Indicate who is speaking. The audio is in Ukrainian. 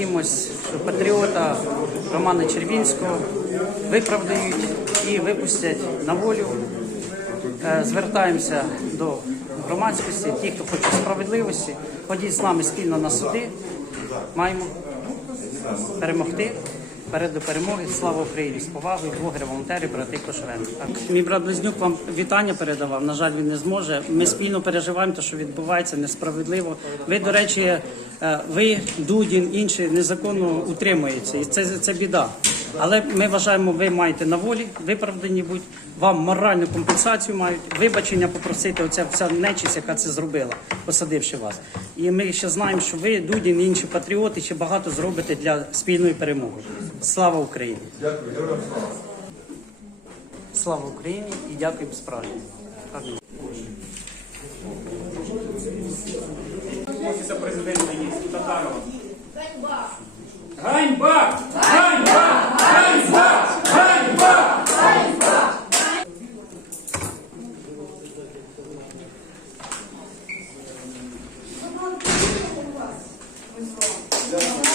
Speaker 1: надіємось, патріота Романа Червінського виправдають і випустять на волю. Е, Звертаємося до громадськості, ті, хто хоче справедливості, ходіть з нами спільно на суди. Маємо перемогти. Перед до перемоги, слава Україні! З повагою, блогери, волонтери, брати Кошевенко. Мій брат Близнюк вам вітання передавав. На жаль, він не зможе. Ми спільно переживаємо те, що відбувається несправедливо. Ви, до речі, е, ви, Дудін, інші незаконно утримуються, і це, це біда. Але ми вважаємо, ви маєте на волі, виправдані будь, вам моральну компенсацію мають, вибачення попросити, оця вся нечість, яка це зробила, посадивши вас. І ми ще знаємо, що ви, Дудін і інші патріоти, ще багато зробите для спільної перемоги. Слава Україні!
Speaker 2: Дякую, героям слава.
Speaker 1: Слава Україні і дякую справді.
Speaker 3: Офіса президента є Татарова. pessoal.